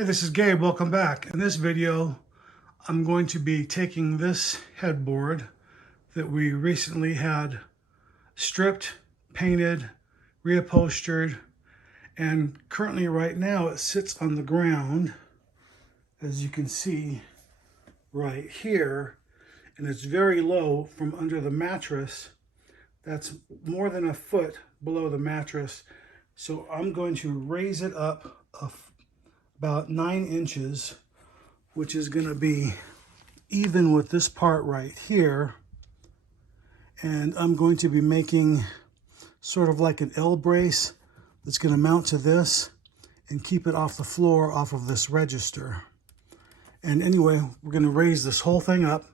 Hey, this is Gabe. Welcome back. In this video, I'm going to be taking this headboard that we recently had stripped, painted, reupholstered, and currently right now it sits on the ground, as you can see right here, and it's very low from under the mattress. That's more than a foot below the mattress. So I'm going to raise it up about 9 inches, which is going to be even with this part right here. And I'm going to be making sort of like an L brace that's going to mount to this and keep it off the floor, off of this register. And anyway, we're going to raise this whole thing up,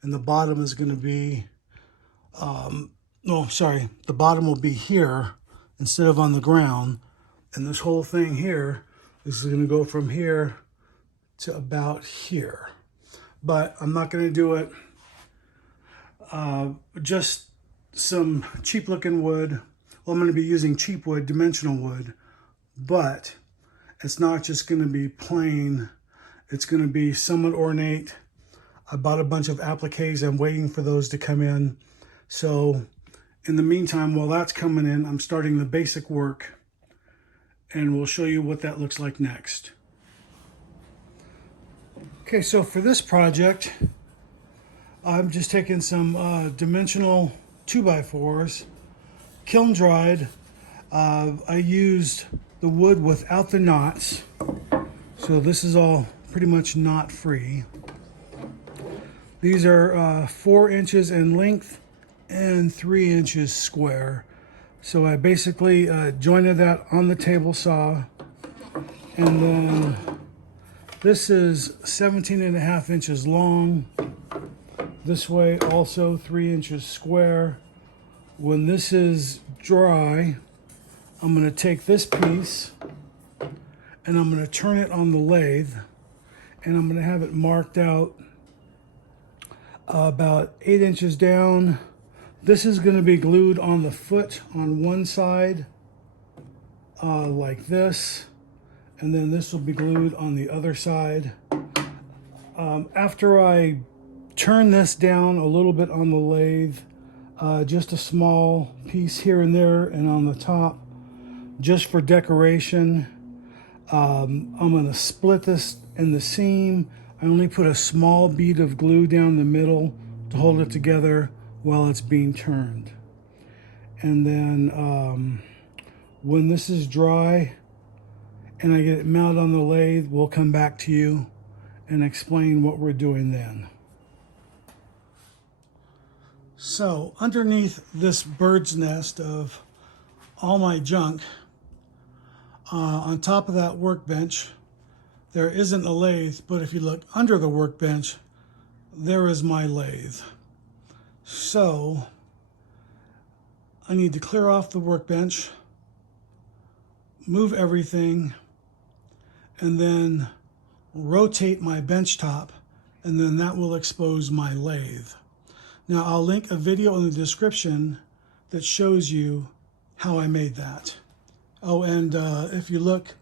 and the bottom is going to be, the bottom will be here instead of on the ground. And this whole thing here, this is going to go from here to about here. But I'm not going to do it just some cheap looking wood. Well, I'm going to be using cheap wood, dimensional wood, but it's not just going to be plain. It's going to be somewhat ornate. I bought a bunch of appliques. I'm waiting for those to come in. So in the meantime, while that's coming in, I'm starting the basic work, and we'll show you what that looks like next. Okay, so for this project, I'm just taking some dimensional 2x4s, kiln dried. I used the wood without the knots, so this is all pretty much knot free. These are 4 inches in length and 3 inches square. So I basically jointed that on the table saw, and then this is 17.5 inches long. This way also 3 inches square. When this is dry, I'm going to take this piece and I'm going to turn it on the lathe, and I'm going to have it marked out about 8 inches down. This is going to be glued on the foot on one side, like this, and then this will be glued on the other side. After I turn this down a little bit on the lathe, just a small piece here and there and on the top, just for decoration, I'm going to split this in the seam. I only put a small bead of glue down the middle to hold it together while it's being turned. And then when this is dry and I get it mounted on the lathe, we'll come back to you and explain what we're doing then. So underneath this bird's nest of all my junk, on top of that workbench, there isn't a lathe, but if you look under the workbench, there is my lathe. So I need to clear off the workbench, move everything, and then rotate my bench top, and then that will expose my lathe. Now I'll link a video in the description that shows you how I made that. Oh, and if you look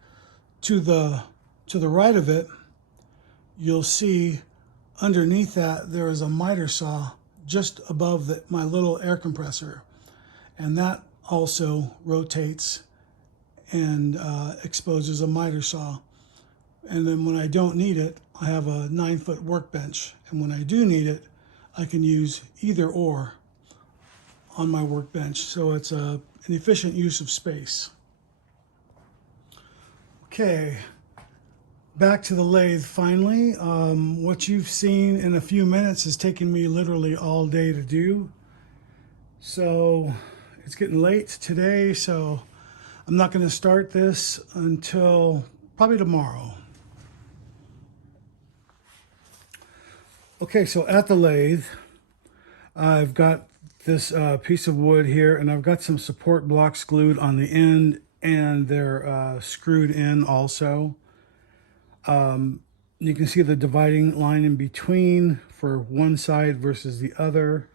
to the right of it, you'll see underneath that there is a miter saw just above my little air compressor, and that also rotates and exposes a miter saw. And then when I don't need it, I have a 9-foot workbench, and when I do need it, I can use either or on my workbench, so it's an efficient use of space. Okay, back to the lathe finally. What you've seen in a few minutes has taken me literally all day to do. So it's getting late today, so I'm not going to start this until probably tomorrow. Okay, so at the lathe, I've got this piece of wood here, and I've got some support blocks glued on the end, and they're screwed in also. You can see the dividing line in between for one side versus the other.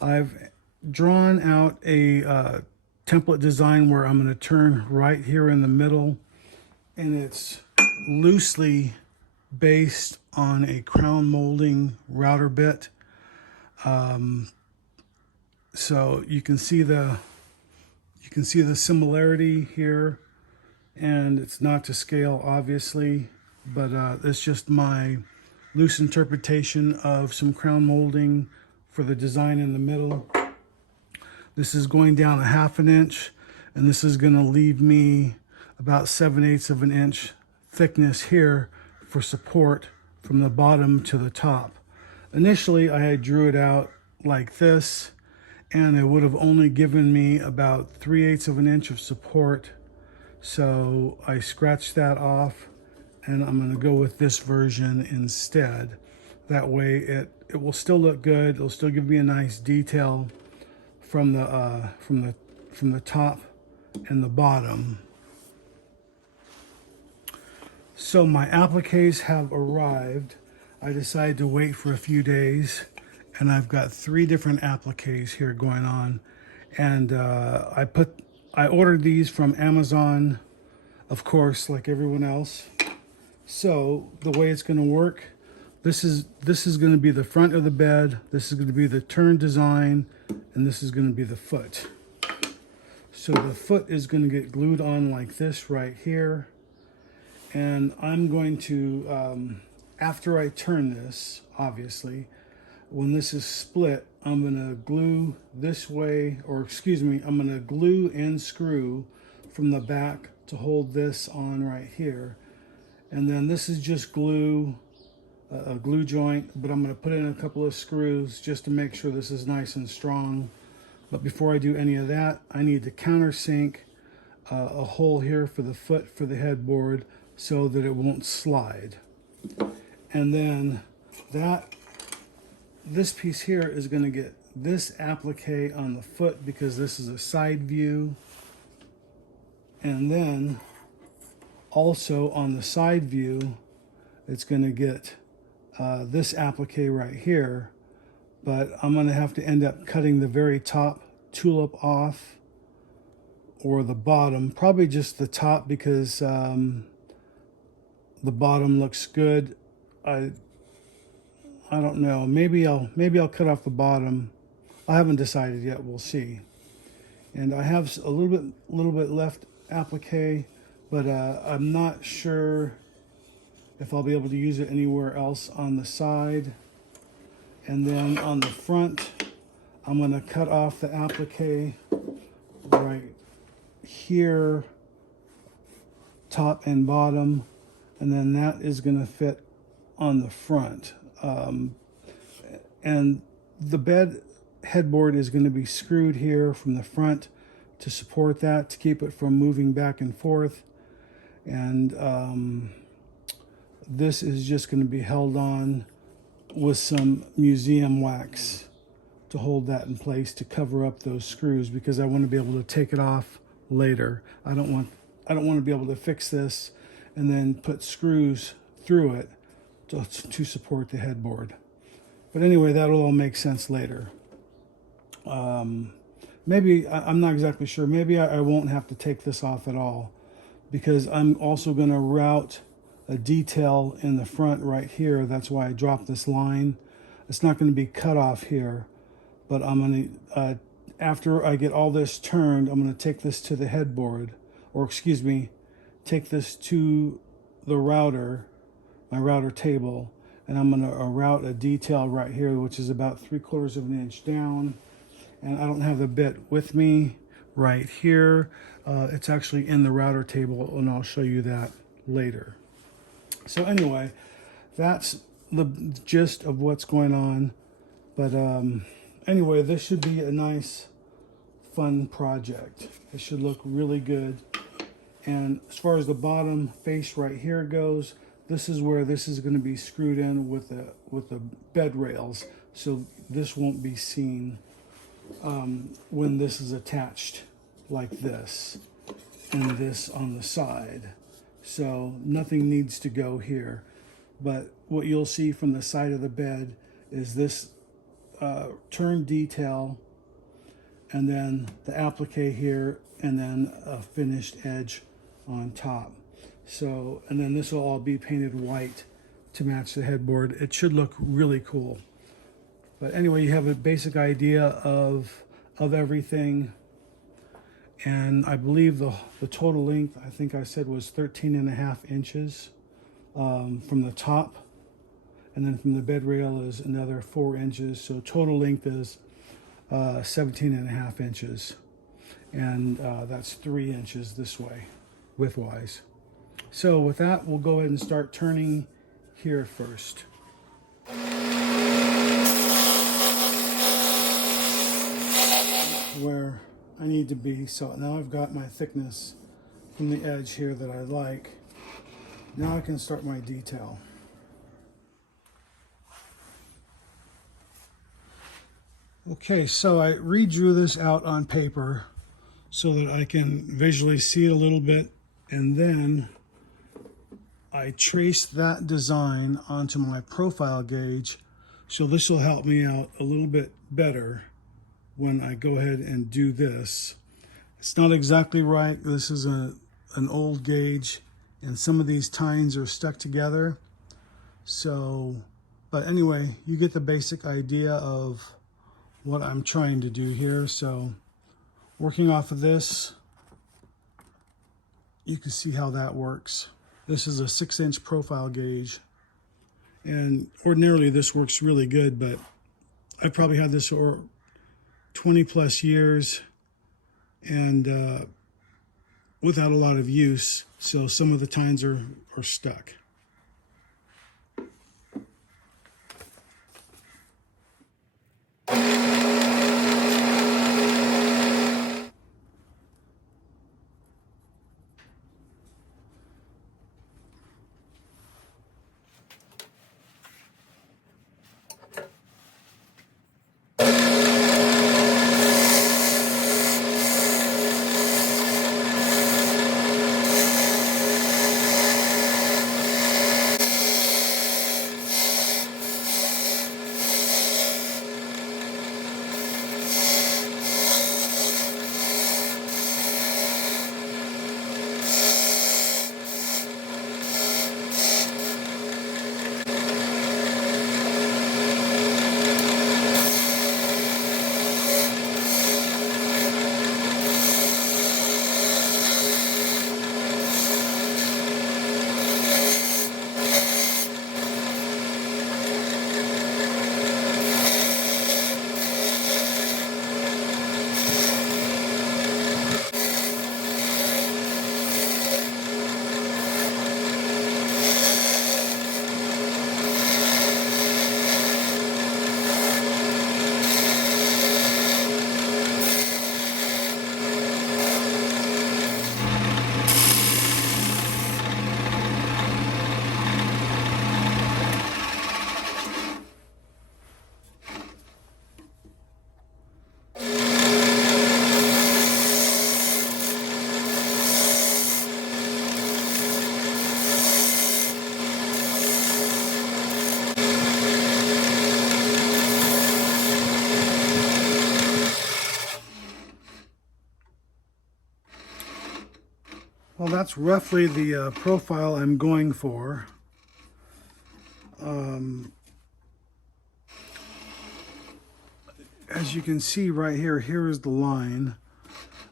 I've drawn out a template design where I'm going to turn right here in the middle, and it's loosely based on a crown molding router bit. So you can see the similarity here, and it's not to scale obviously, but it's just my loose interpretation of some crown molding for the design in the middle. This is going down 1/2 inch, and this is going to leave me about 7/8 of an inch thickness here for support from the bottom to the top. Initially, I had drew it out like this, and it would have only given me about 3/8 of an inch of support. So I scratched that off, and I'm going to go with this version instead. That way it will still look good. It'll still give me a nice detail from the top and the bottom. So my appliques have arrived. I decided to wait for a few days, and I've got 3 different appliques here going on. And I ordered these from Amazon, of course, like everyone else. So the way it's going to work, this is going to be the front of the bed, this is going to be the turn design, and this is going to be the foot. So the foot is going to get glued on like this right here. And I'm going to, after I turn this, obviously, when this is split, I'm going to glue this way, or excuse me, I'm going to glue and screw from the back to hold this on right here. And then this is just glue, a glue joint, but I'm going to put in a couple of screws just to make sure this is nice and strong. But before I do any of that, I need to countersink a hole here for the foot for the headboard so that it won't slide. And then this piece here is going to get this applique on the foot because this is a side view. And then also on the side view, it's going to get this applique right here. But I'm going to have to end up cutting the very top tulip off, or the bottom, probably just the top, because the bottom looks good. I don't know. Maybe I'll cut off the bottom. I haven't decided yet. We'll see. And I have a little bit left applique, but I'm not sure if I'll be able to use it anywhere else on the side. And then on the front, I'm going to cut off the applique right here, top and bottom, and then that is going to fit on the front. And the bed headboard is going to be screwed here from the front to support that, to keep it from moving back and forth. And this is just going to be held on with some museum wax to hold that in place, to cover up those screws, because I want to be able to take it off later. I don't want to be able to fix this and then put screws through it to support the headboard. But anyway, that'll all make sense later. Maybe, I'm not exactly sure, maybe I won't have to take this off at all, because I'm also going to route a detail in the front right here. That's why I dropped this line. It's not going to be cut off here, but I'm going to, after I get all this turned, I'm going to take this to the headboard, or excuse me, take this to the router, my router table, and I'm going to route a detail right here, which is about 3/4 of an inch down. And I don't have the bit with me right here. It's actually in the router table, and I'll show you that later. So anyway, that's the gist of what's going on. But anyway, this should be a nice, fun project. It should look really good. And as far as the bottom face right here goes, this is where this is going to be screwed in with the bed rails, so this won't be seen when this is attached like this, and this on the side. So nothing needs to go here. But what you'll see from the side of the bed is this turn detail, and then the applique here, and then a finished edge on top. So, and then this will all be painted white to match the headboard. It should look really cool. But anyway, you have a basic idea of everything. And I believe the total length, I think I said, was 13.5 inches from the top. And then from the bed rail is another 4 inches. So total length is 17.5 inches. And that's 3 inches this way, widthwise. So with that, we'll go ahead and start turning here first. Where I need to be. So now I've got my thickness from the edge here that I like. Now I can start my detail. Okay, so I redrew this out on paper so that I can visually see it a little bit, and then I traced that design onto my profile gauge, so this will help me out a little bit better when I go ahead and do this. It's not exactly right. This is an old gauge, and some of these tines are stuck together. So, but anyway, you get the basic idea of what I'm trying to do here. So working off of this, you can see how that works. This is a 6-inch profile gauge, and ordinarily this works really good, but I've probably had this for 20 plus years and without a lot of use, so some of the tines are stuck. Well, that's roughly the profile I'm going for. As you can see right here, here is the line.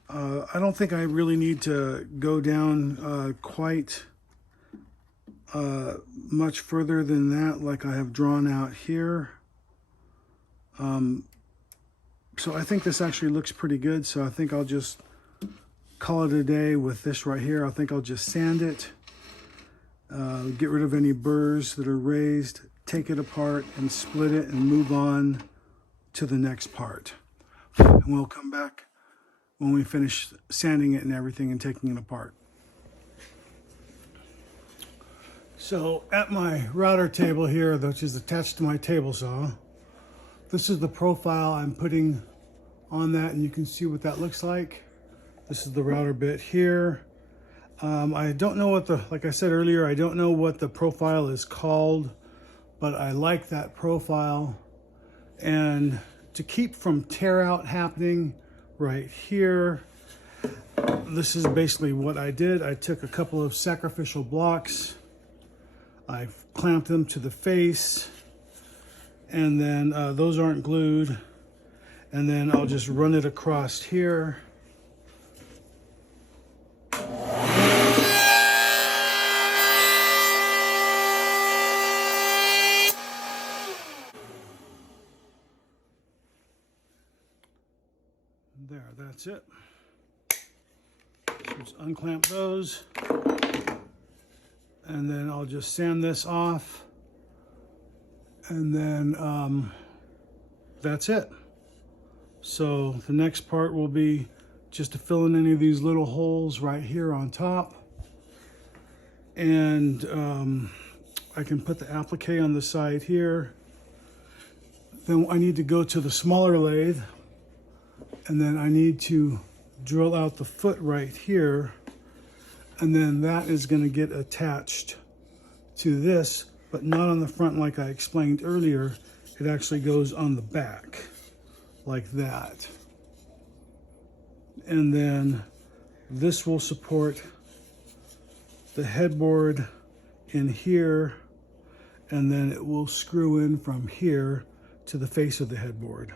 I don't think I really need to go down quite much further than that, like I have drawn out here. So I think this actually looks pretty good, so I think I'll just call it a day with this right here. I think I'll just sand it, get rid of any burrs that are raised, take it apart and split it and move on to the next part. And we'll come back when we finish sanding it and everything and taking it apart. So at my router table here, which is attached to my table saw, this is the profile I'm putting on that, and you can see what that looks like. This is the router bit here. I don't know what like I said earlier, I don't know what the profile is called, but I like that profile. And to keep from tear out happening right here, This is basically what I did. I took a couple of sacrificial blocks, I clamped them to the face, and then those aren't glued, and then I'll just run it across here. There, that's it. Just unclamp those, and then I'll just sand this off, and then that's it. So the next part will be just to fill in any of these little holes right here on top, and I can put the applique on the side here. Then I need to go to the smaller lathe, and then I need to drill out the foot right here, and then that is going to get attached to this, but not on the front like I explained earlier. It actually goes on the back like that, and then this will support the headboard in here, and then it will screw in from here to the face of the headboard.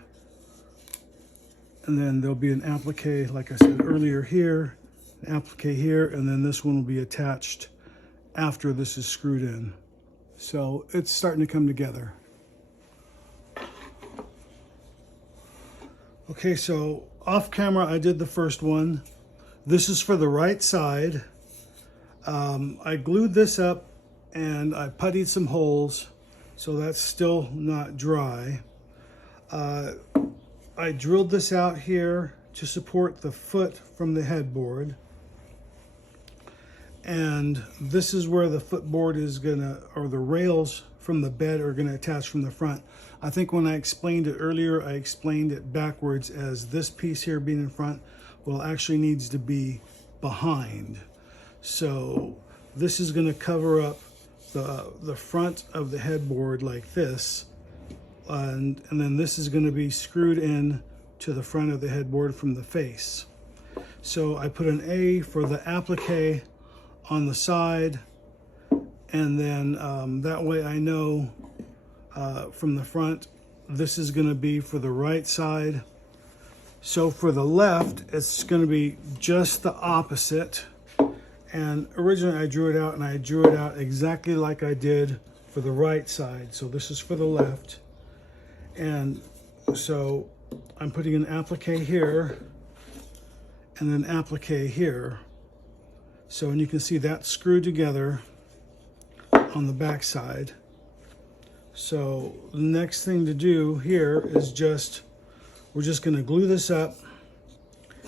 And then there'll be an applique, like I said earlier, here, an applique here, and then this one will be attached after this is screwed in. So it's starting to come together. Okay, so off camera I did the first one. This is for the right side. I glued this up and I puttied some holes, so that's still not dry. I drilled this out here to support the foot from the headboard, and this is where the footboard is gonna, or the rails from the bed are gonna attach from the front. I think when I explained it earlier, I explained it backwards, as this piece here being in front, well, actually needs to be behind. So this is gonna cover up the front of the headboard like this. And then this is going to be screwed in to the front of the headboard from the face. So I put an A for the applique on the side, and then that way I know from the front this is going to be for the right side. So for the left, it's going to be just the opposite. And originally I drew it out, and I drew it out exactly like I did for the right side. So this is for the left. And so I'm putting an applique here and an applique here. So, and you can see that screwed together on the back side. So the next thing to do here is we're just going to glue this up,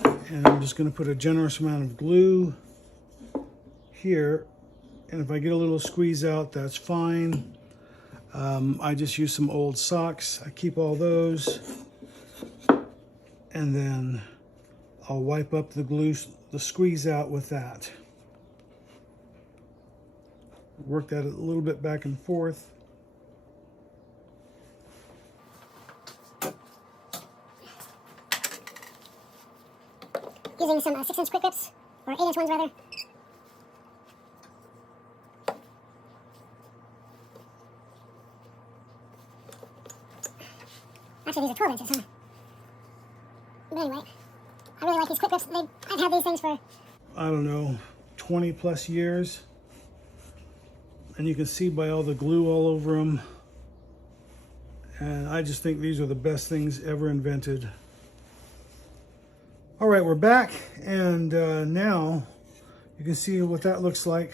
and I'm just going to put a generous amount of glue here. And if I get a little squeeze out, that's fine. I just use some old socks. I keep all those, and then I'll wipe up the glue, the squeeze out with that. Work that a little bit back and forth. Using some 6-inch quick grips, or 8-inch ones rather. Actually, these are 12 inches, huh? But anyway, I really like these quick grips. I've had these things for, I don't know, 20 plus years. And you can see by all the glue all over them. And I just think these are the best things ever invented. All right, we're back, and now you can see what that looks like.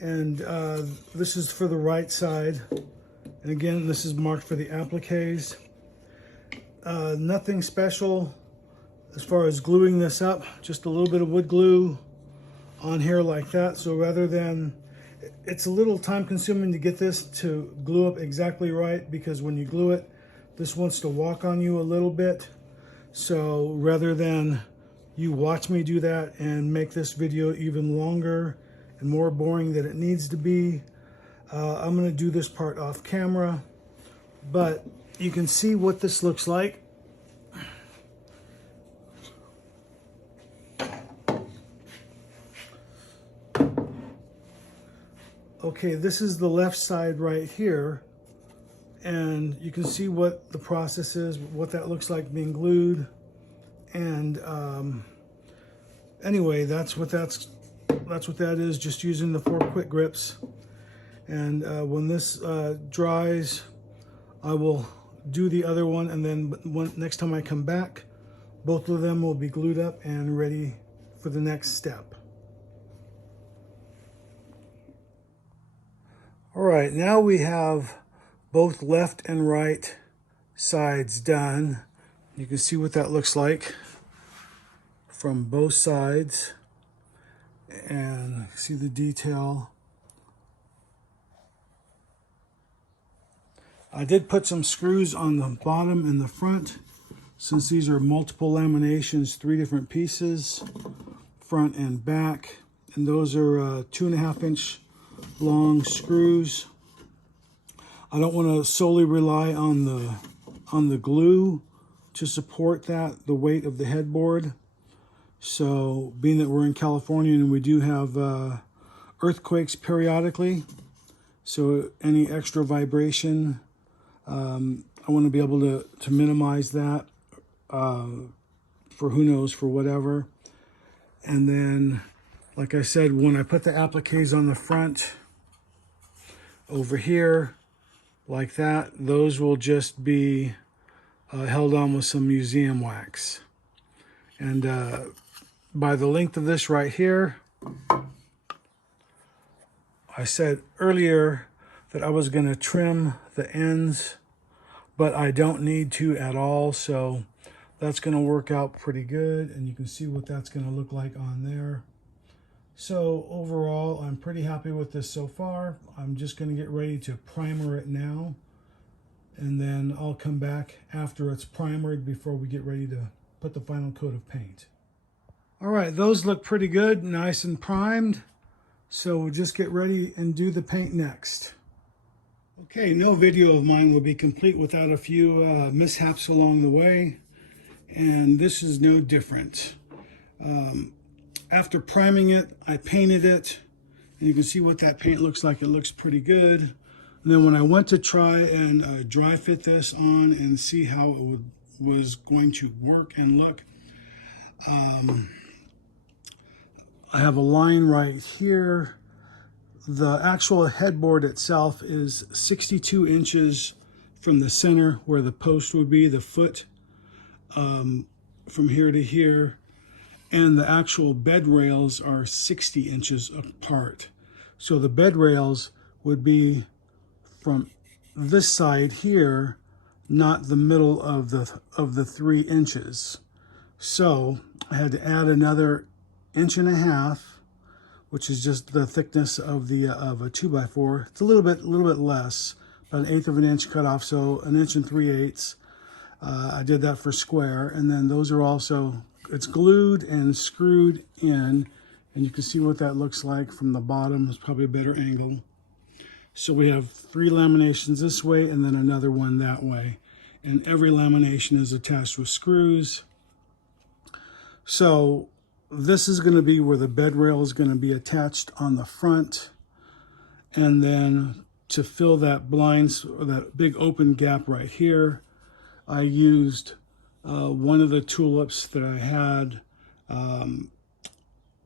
And this is for the right side. And again, this is marked for the appliques. Nothing special as far as gluing this up, just a little bit of wood glue on here like that. So rather than, it's a little time consuming to get this to glue up exactly right, because when you glue it, this wants to walk on you a little bit. So rather than you watch me do that and make this video even longer and more boring than it needs to be, I'm going to do this part off camera. But you can see what this looks like. Okay, this is the left side right here, and you can see what the process is, what that looks like being glued. And anyway, that's what that is, just using the 4 quick grips. And when this dries, I will do the other one, and then next time I come back, both of them will be glued up and ready for the next step. All right, now we have both left and right sides done. You can see what that looks like from both sides, and see the detail. I did put some screws on the bottom and the front, since these are multiple laminations, 3 different pieces, front and back, and those are 2.5 inch long screws. I don't want to solely rely on the glue to support that, the weight of the headboard. So being that we're in California and we do have earthquakes periodically, so any extra vibration, I want to be able to minimize that for who knows, for whatever. And then, like I said, when I put the appliques on the front over here, like that, those will just be held on with some museum wax. And by the length of this right here, I said earlier that I was going to trim the ends, but I don't need to at all, so that's going to work out pretty good, and you can see what that's going to look like on there. So overall, I'm pretty happy with this so far. I'm just going to get ready to primer it now, and then I'll come back after it's primered before we get ready to put the final coat of paint. All right, those look pretty good, nice and primed. So we'll just get ready and do the paint next. Okay, no video of mine will be complete without a few mishaps along the way, and this is no different. After priming it, I painted it, and you can see what that paint looks like. It looks pretty good. And then when I went to try and dry fit this on and see how it was going to work and look, I have a line right here. The actual headboard itself is 62 inches from the center where the post would be, the foot, from here to here. And the actual bed rails are 60 inches apart. So the bed rails would be from this side here, not the middle of the 3 inches. So I had to add another 1.5 inches, which is just the thickness of of a 2x4. It's a little bit less, about 1/8 of an inch cut off, so 1 3/8 inches. I did that for square, and then those are also, it's glued and screwed in, and you can see what that looks like from the bottom. It's probably a better angle. So we have 3 laminations this way and then another one that way, and every lamination is attached with screws. So this is going to be where the bed rail is going to be attached on the front, and then to fill that that big open gap right here, I used one of the tulips that I had.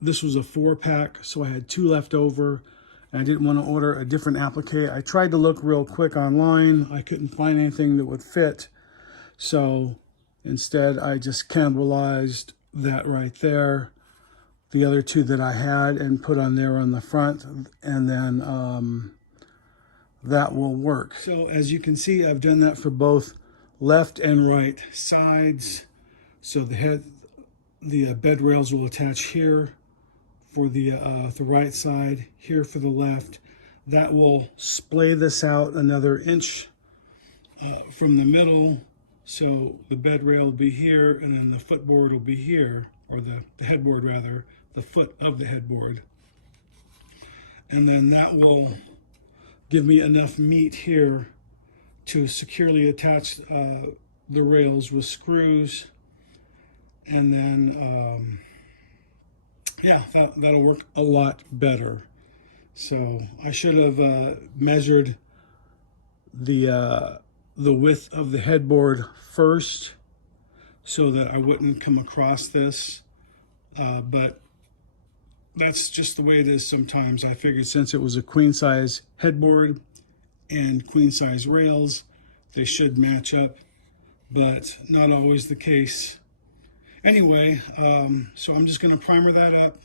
This was a 4-pack, so I had 2 left over, and I didn't want to order a different applique. I tried to look real quick online. I couldn't find anything that would fit, so instead I just cannibalized that right there, the other 2 that I had, and put on there on the front, and then that will work. So as you can see, I've done that for both left and right sides. So the bed rails will attach here for the right side, here for the left. That will splay this out another 1 inch from the middle. So the bed rail will be here, and then the footboard will be here, or the headboard rather, the foot of the headboard. And then that will give me enough meat here to securely attach the rails with screws. And then, yeah, that'll work a lot better. So I should have measured the width of the headboard first so that I wouldn't come across this. But that's just the way it is sometimes. I figured since it was a queen size headboard and queen size rails, they should match up, but not always the case. Anyway, so I'm just going to primer that up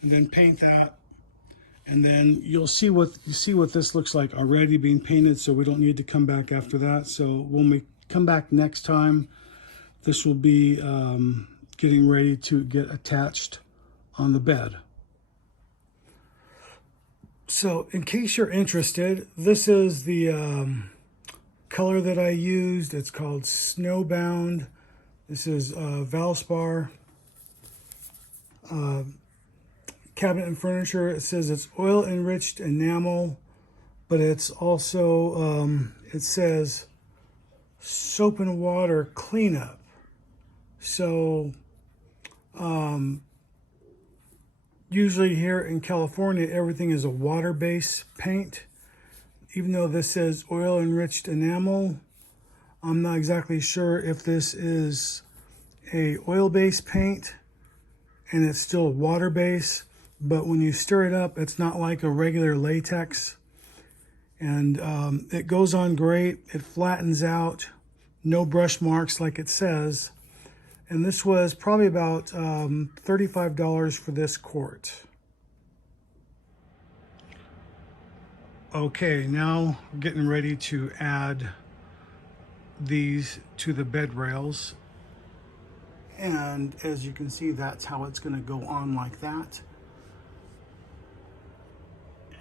and then paint that. And then you'll see what this looks like already being painted, so we don't need to come back after that. So when we come back next time, this will be getting ready to get attached on the bed. So in case you're interested, this is the color that I used. It's called Snowbound. This is Valspar. Cabinet and furniture, it says it's oil enriched enamel, but it's also it says soap and water cleanup. So usually here in California, everything is a water-based paint. Even though this says oil enriched enamel, I'm not exactly sure if this is a oil-based paint and it's still water-based. But when you stir it up, it's not like a regular latex. And it goes on great. It flattens out. No brush marks like it says. And this was probably about $35 for this quart. Okay, now we're getting ready to add these to the bed rails. And as you can see, that's how it's going to go on like that.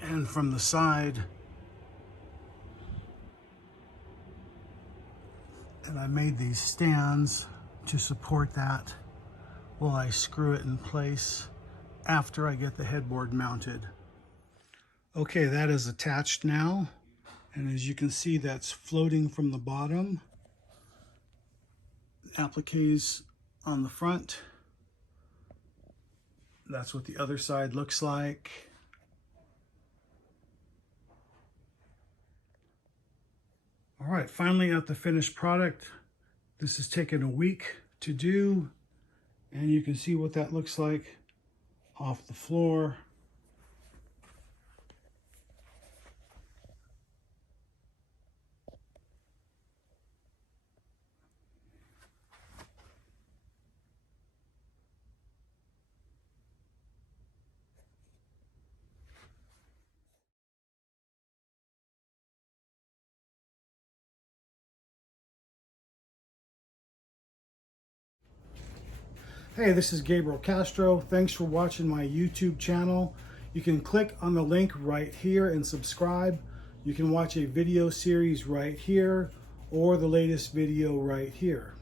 And from the side, and I made these stands to support that while I screw it in place after I get the headboard mounted. Okay, that is attached now, and as you can see, that's floating from the bottom. Appliques on the front. That's what the other side looks like. All right, finally at the finished product. This has taken a week to do, and you can see what that looks like off the floor. Hey, this is Gabriel Castro. Thanks for watching my YouTube channel. You can click on the link right here and subscribe. You can watch a video series right here or the latest video right here.